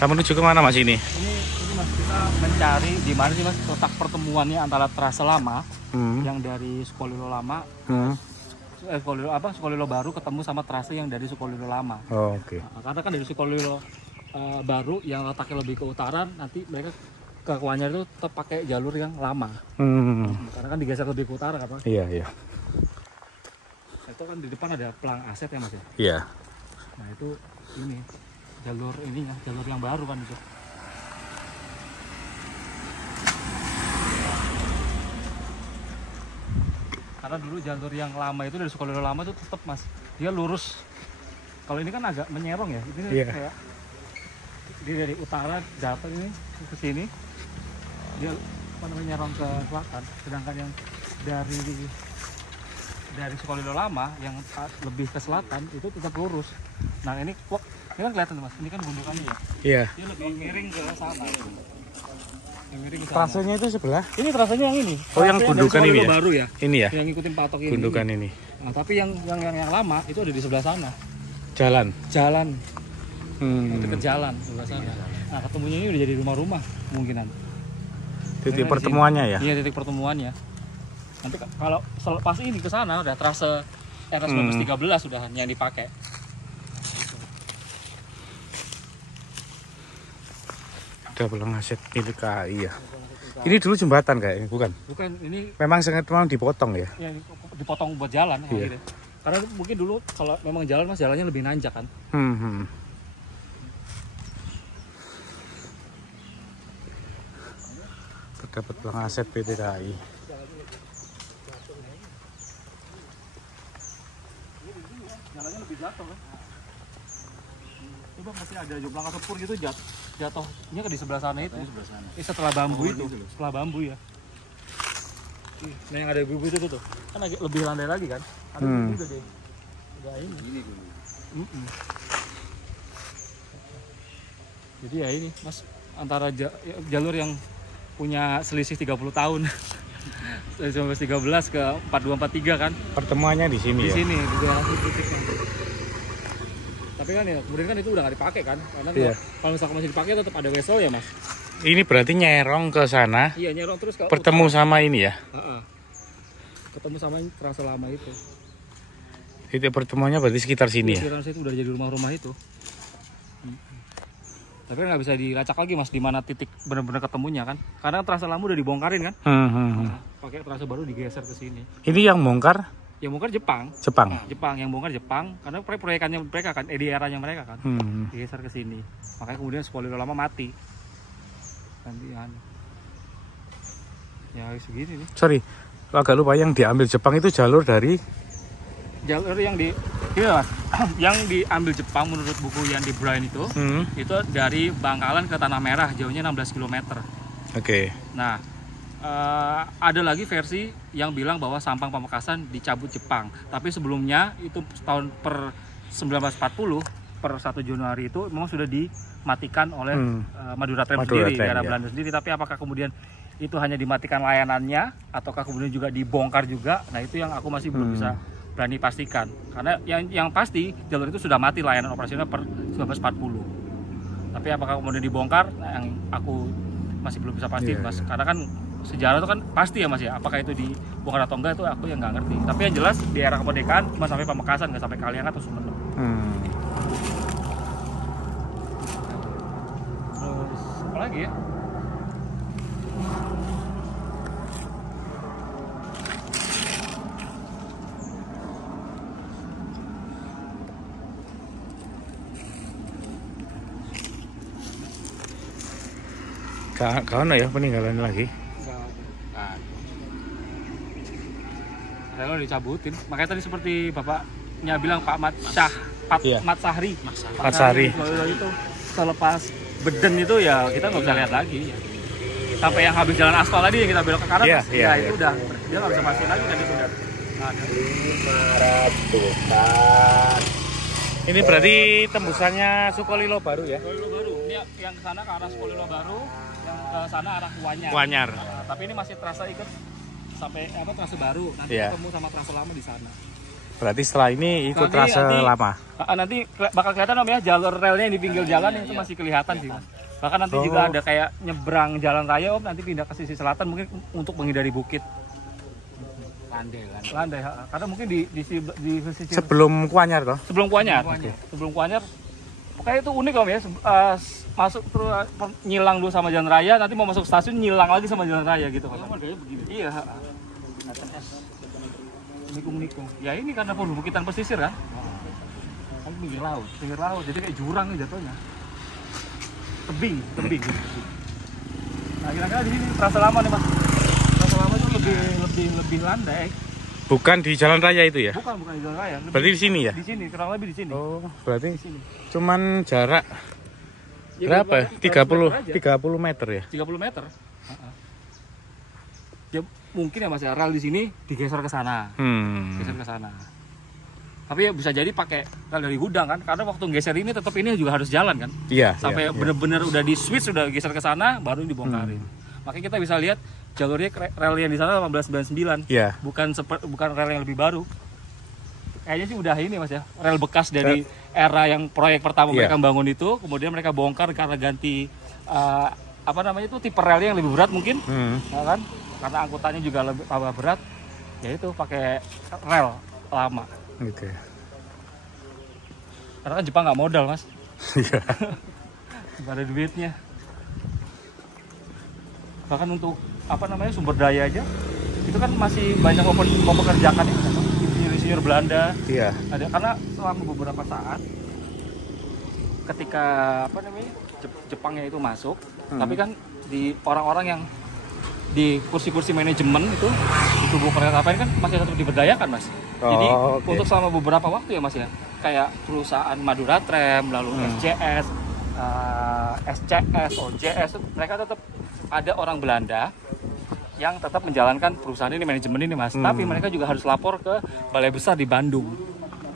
Kita menuju ke mana Mas ini? Ini Mas, kita mencari di mana sih Mas letak pertemuannya antara trase lama yang dari Sukolilo lama, Sukolilo baru ketemu sama trase yang dari Sukolilo lama. Oh, oke. Nah, karena kan dari Sukolilo baru yang letaknya lebih ke utara, nanti mereka ke Kuanyar itu tetap pakai jalur yang lama. Karena kan digeser lebih ke utara kan Mas. Iya, iya. Itu kan di depan ada pelang aset ya Mas ya. Iya. Nah itu ini jalur ininya, jalur yang baru kan itu. Karena dulu jalur yang lama itu dari Sukolilo lama itu tetap Mas, dia lurus. Kalau ini kan agak menyerong ya, ini kayak dia dari utara dapat ini ke sini, dia menyerong ke selatan. Sedangkan yang dari Sukolilo lama yang lebih ke selatan itu tetap lurus. Nah ini kok ini kan kelihatan Mas, ini kan gundukannya ya. Iya. Dia lebih miring ke sana. Trasenya itu sebelah. Ini trasenya yang ini. Oh, yang gundukan ini ya. Baru ya. Ini ya. Yang ngikutin patok ini. Gundukan ini. Nah, tapi yang lama itu ada di sebelah sana. Jalan. Itu ke jalan sebelah sana. Nah, ketemunya ini udah jadi rumah-rumah kemungkinan. Titik pertemuannya ya. Iya, titik pertemuannya. Nanti kalau pas ini ke sana udah trase RS 1913 sudah yang dipakai. Ada pelang aset milik KAI ya. Ini dulu jembatan kayaknya, bukan? Bukan, ini memang dipotong ya? Ya, dipotong buat jalan akhirnya. Karena mungkin dulu kalau memang jalan Mas, jalannya lebih nanjak kan. Terdapat pelang aset PT KAI. Jalannya lebih jatuh kan. Coba masih ada jumlah kapur gitu jatuhnya ke di sebelah sana itu. Setelah bambu itu, setelah bambu ya. Nah yang ada bambu itu tuh, kan agak lebih landai lagi kan. Ada bambu juga deh. Udah ini dulu. Jadi ya ini Mas, antara jalur yang punya selisih 30 tahun. Dari 1913 ke 4243 kan. Pertemuannya di sini ya? Di sini, di daerah titik kan. Tapi kan ya, kemudian kan itu udah nggak dipakai kan, karena kalau misalkan masih dipakai tetap ada wesel ya Mas. Ini berarti nyerong ke sana. Iya, nyerong terus ke bertemu sama ini ya. Ketemu sama trase lama itu. Titik pertemuannya berarti sekitar sini ya. Sekitar situ udah jadi rumah-rumah itu. Tapi kan nggak bisa dilacak lagi Mas di mana titik benar-benar ketemunya kan, karena trase lama udah dibongkarin kan. Pakai trase baru digeser ke sini. Ini yang bongkar? Yang bongkar Jepang. Nah, Jepang yang bongkar Jepang, karena proyekannya mereka kan, di eranya mereka kan. Digeser ke sini. Makanya kemudian Sukolilo lama mati. Gantian. Ya segini nih. Sorry, agak lupa, yang diambil Jepang itu jalur dari? Jalur yang Mas, yang diambil Jepang menurut buku yang di Brian itu dari Bangkalan ke Tanah Merah, jauhnya 16 km. Oke. Nah, ada lagi versi yang bilang bahwa Sampang Pamekasan dicabut Jepang, tapi sebelumnya itu tahun per 1940 per 1 Januari itu memang sudah dimatikan oleh Madura Tram sendiri, daerah Belanda sendiri. Tapi apakah kemudian itu hanya dimatikan layanannya ataukah kemudian juga dibongkar juga? Nah itu yang aku masih belum bisa berani pastikan, karena yang pasti jalur itu sudah mati layanan operasional per 1940. Tapi apakah kemudian dibongkar? Nah, yang aku masih belum bisa pasti Mas, karena kan sejarah itu kan pasti ya Mas ya, apakah itu dibongkar atau enggak itu aku yang nggak ngerti. Tapi yang jelas di era kemerdekaan cuma sampai Pamekasan, nggak sampai Kaliangat atau Sumeneb. Terus apa lagi ya? Kau ya peninggalan lagi? Kalau dicabutin, makanya tadi seperti bapaknya bilang Pak Mat Sahri itu selepas beden itu ya kita nggak bisa lihat lagi ya. Sampai yang habis jalan aspal tadi yang kita belok ke kanan, itu udah dia nggak bisa pastiin lagi kan itu udah ada. 500. Ini berarti tembusannya Sukolilo baru ya? Sukolilo baru. Ini yang ke sana ke arah Sukolilo baru, yang ke sana arah Kuanyar. Tapi ini masih trase ikut sampai trase baru, nanti ketemu sama trase lama di sana. Berarti setelah ini ikut nanti, trase lama. Nanti bakal kelihatan Om ya, jalur relnya yang di pinggir jalan itu masih kelihatan sih Mas. Bahkan nanti juga ada kayak nyebrang jalan raya Om, nanti pindah ke sisi selatan mungkin untuk menghindari bukit. Landai. Karena mungkin di sisi Sebelum Kuanyar toh? Sebelum Kuanyar. Sebelum Kuanyar. Pokoknya itu unik Om ya. Masuk terus nyilang dulu sama jalan raya, nanti mau masuk stasiun nyilang lagi sama jalan raya gitu. Modelnya begini. Iya, nikung. Ya ini karena perbukitan pesisir kan. Kan pinggir laut. Jadi kayak jurang jatuhnya. Tebing. Nah, kira-kira di sini terasa lama nih, Mas. Terasa lama itu lebih landai. Bukan di jalan raya itu ya? Bukan di jalan raya. Berarti di sini ya? Di sini, kurang lebih di sini. Oh, berarti di sini. Cuman jarak berapa? 30 meter ya? 30 meter. Ya mungkin ya Mas ya, rel di sini digeser ke sana. Geser ke sana. Tapi ya bisa jadi pakai rel dari gudang kan, karena waktu geser ini tetap ini juga harus jalan kan. Iya. Sampai benar-benar udah di switch, udah geser ke sana baru dibongkarin. Makanya kita bisa lihat jalurnya rel yang di sana 1899. Iya. Bukan rel yang lebih baru. Kayaknya sih udah ini Mas ya, rel bekas dari era yang proyek pertama mereka bangun itu, kemudian mereka bongkar karena ganti tipe relnya yang lebih berat mungkin. Ya kan? Karena angkutannya juga lebih berat, ya itu pakai rel lama. Gitu. Karena kan Jepang nggak modal Mas, Iya. nggak ada duitnya. Bahkan untuk sumber daya aja, itu kan masih banyak mempekerjakan insinyur Belanda. Iya. Ada karena selama beberapa saat, ketika Jepangnya itu masuk, tapi kan di orang-orang yang di kursi-kursi manajemen itu di tubuh kereta api kan masih tetap diberdayakan Mas. Jadi untuk selama beberapa waktu ya Mas ya, kayak perusahaan Madura Tram, lalu SCS, SCS, OJS, mereka tetap ada orang Belanda yang tetap menjalankan perusahaan ini, manajemen ini Mas. Tapi mereka juga harus lapor ke balai besar di Bandung.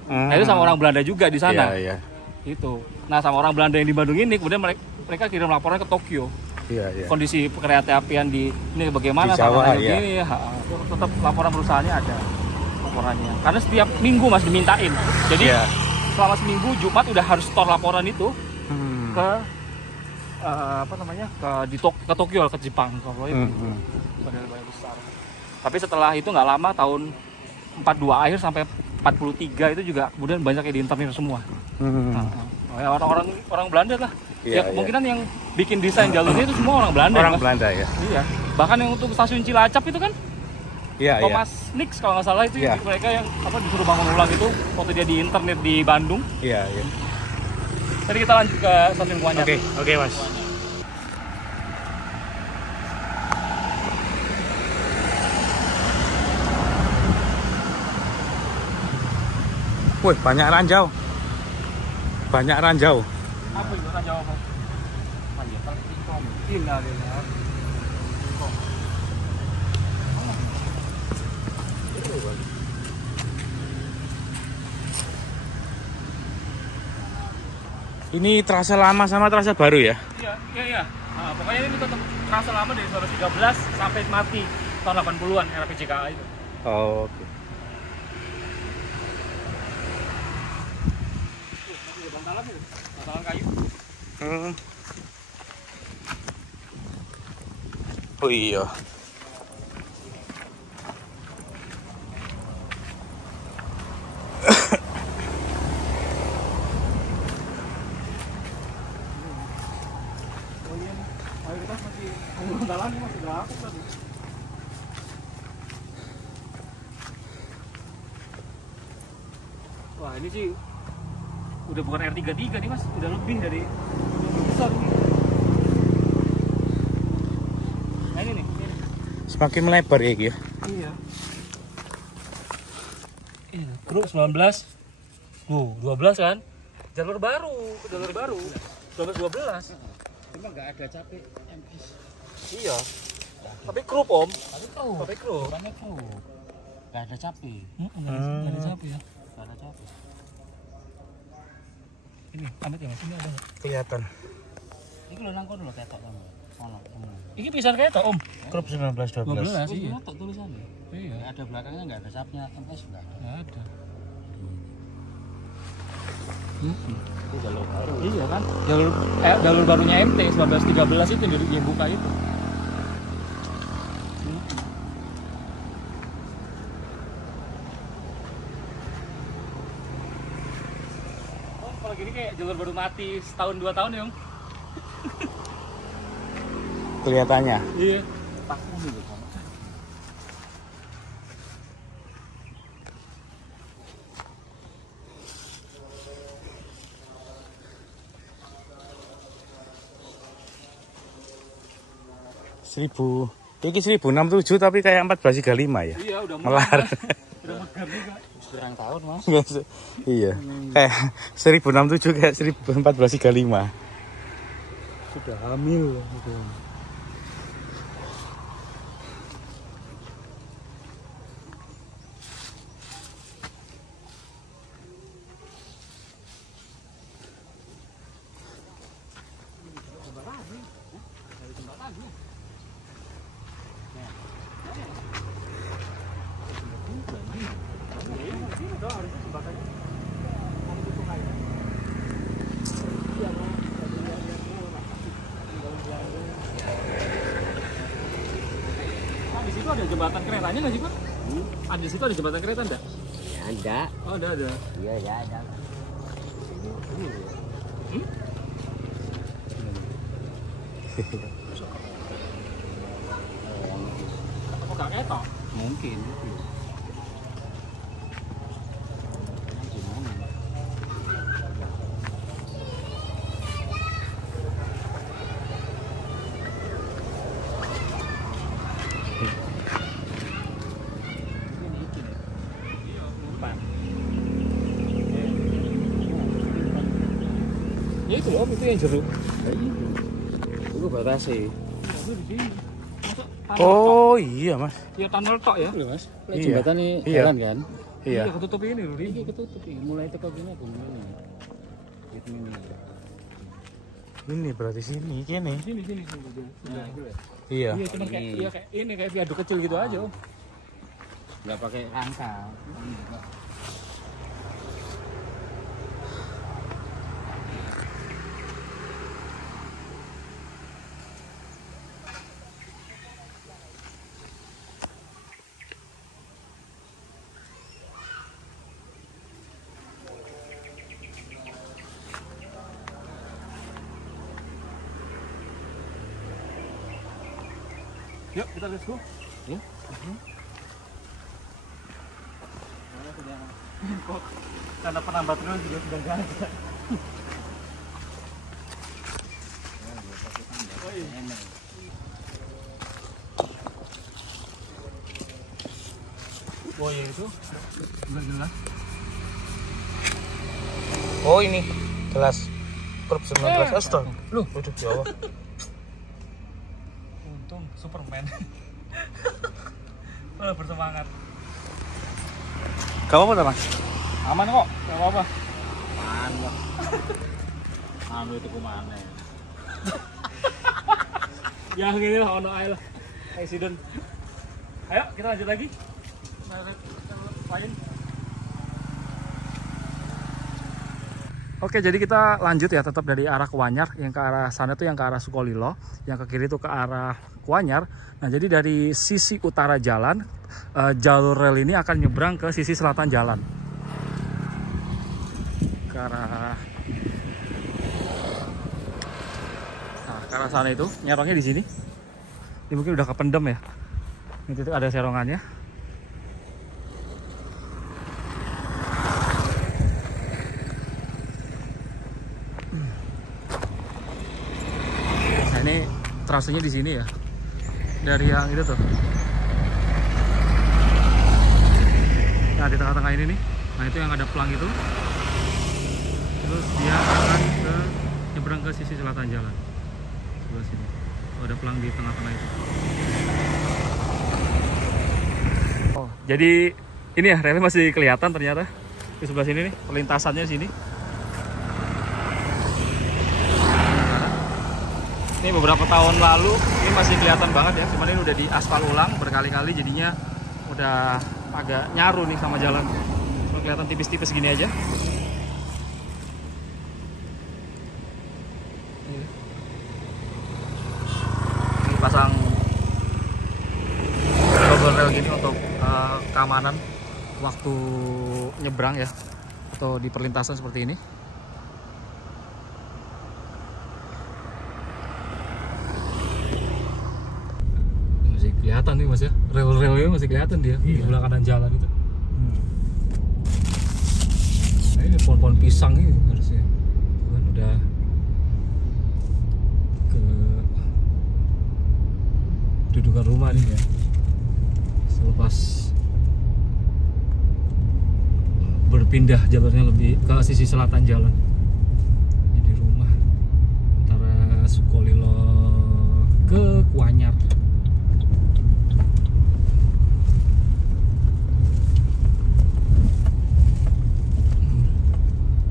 Nah itu sama orang Belanda juga di sana. Iya. Itu. Nah sama orang Belanda yang di Bandung ini kemudian mereka kirim laporan ke Tokyo. Iya. Kondisi kereta apian di ini bagaimana, di Jawa, gini, tetap laporan perusahaannya ada laporannya. Karena setiap minggu Mas dimintain. Jadi selama seminggu Jumat udah harus store laporan itu ke ke Tokyo, ke Jepang kalau itu. Balai besar. Tapi setelah itu nggak lama, tahun 42 akhir sampai 43 itu juga kemudian banyak yang diinternir semua. Orang Belanda lah. Kemungkinan yang bikin desain jalurnya itu semua orang Belanda. Orang Belanda ya. Iya. Bahkan yang untuk stasiun Cilacap itu kan Thomas Nix kalau nggak salah itu mereka yang disuruh bangun ulang itu waktu dia di internet di Bandung. Iya. Jadi kita lanjut ke stasiun Kuanyar. Oke Mas. Wih, banyak ranjau. Apa itu ranjau apa? Panjatan tingkong. Gila. Ini trase lama sama trase baru ya? Iya. Nah, pokoknya ini tetap trase lama dari 2013 sampai mati tahun 80-an era PJKA itu. Oh, oke. Bantalan kayu. Oh iya. Mayoritas masih bantalan masih berapa tadi? Wah ini sih udah bukan R33 nih Mas, udah lebih besar ini. Nah ini nih. Semakin melebar ya Ki? Iya. Grup 19. 12 kan? Jalur baru. 12. Cuma nggak ada capek MS. Iya. Tapi grup Om. Tapi grup. Bukannya grup. Nggak ada capek. Nggak ada capek ya. Nggak ada capek. Ini amit ya Mas, ini ada nggak? Kelihatan. Ini lo nangkon lo ketok kamu. Ini pisan ketok Om. Grup 19-12. Iya. Tulisannya. Iya. Nggak ada belakangnya, nggak ada capnya MS nggak ada. Nggak ada. Itu jalur baru. Iya kan, jalur barunya MT 1913 itu yang buka itu. Oh, kalau gini kayak jalur baru mati setahun 2 tahun ya, Om. Kelihatannya. Iya. Takut nih kan. Ini 1067 tapi kayak 1435 ya. Iya, udah Melar. Udah megar juga. Kurang tahun mas. Iya. Kayak 1067 kayak 1435. Sudah hamil. Gitu. Di situ ada jembatan keretanya nggak sih, Pak? Ada di situ ada jembatan kereta enggak? Ada. Oh, ada. Iya ya ada. Apa nggak ketok? Mungkin. Ya itu loh, itu yang jeruk. Itu batasi. Oh iya mas. Ya tunnel tok ya. Loh mas. Iya. Jembatan ini Iya. jalan kan? Iya. Ketutup ini loh, Ini ketutup ini. Mulai teko gini aku ini. Ini. Ini berarti sini, kene. Sini. Nah, Iya. Iya, cuma kayak ini kayak viaduk kecil gitu aja. Om. nggak pakai rangka. Yuk, kita let's go. Ya. Kok karena penambat terus juga sudah nggak ada. Oh iya itu nggak jelas. Oh ini gelas grup 19 Astaga. Loh, waduh Jawa. Untung Superman. Bersemangat. Gak apa-apa mas? Aman kok, nggak apa-apa. Aman kok. Anu itu kemana? Ya gini lah, ono ae lah. Accident. Ayo kita lanjut lagi. Lain. Oke, jadi kita lanjut ya, tetap dari arah Kuanyar. Yang ke arah sana itu yang ke arah Sukolilo, yang ke kiri itu ke arah Kuanyar. Nah, jadi dari sisi utara jalan, jalur rel ini akan nyebrang ke sisi selatan jalan. Ke arah sana itu, nyerongnya di sini. Ini mungkin udah kependem ya. Ini titik ada serongannya. Nah, ini trasenya di sini ya. Dari yang itu tuh. Nah, di tengah-tengah ini nih. Nah, itu yang ada pelang itu. Terus dia akan nyebrang ke sisi selatan jalan. Sebelah sini. Oh, ada pelang di tengah-tengah itu. Oh, jadi ini ya, relnya masih kelihatan ternyata. Di sebelah sini nih, perlintasannya sini. Ini beberapa tahun lalu ini masih kelihatan banget ya, cuman ini udah diaspal ulang berkali-kali, jadinya udah agak nyaru nih sama jalan. Cuma kelihatan tipis-tipis gini aja. keamanan waktu nyebrang ya, atau di perlintasan seperti ini. Masih kelihatan nih Mas ya, rel-relnya masih kelihatan dia di sebelah kanan jalan itu. Nah, ini pohon-pohon pisang ini harusnya kan udah ke dudukan rumah nih ya, selepas berpindah jalurnya lebih ke sisi selatan jalan. Jadi rumah antara Sukolilo ke Kuanyar.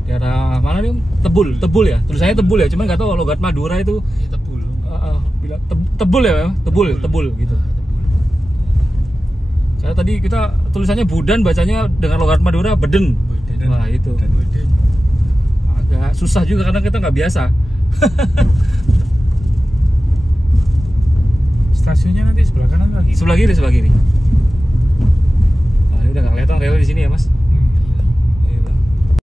Daerah mana nih? Tebul ya. Tulisannya Tebul ya, cuman nggak tahu logat Madura itu. Ya, Tebul. Bilang Tebul ya, Tebul gitu. Saya tadi kita tulisannya Budan, bacanya dengan logat Madura Beden. Wah itu. Agak susah juga karena kita nggak biasa. Stasiunnya nanti sebelah kanan lagi. Sebelah kiri. Nah, ini udah nggak kelihatan relnya di sini ya Mas.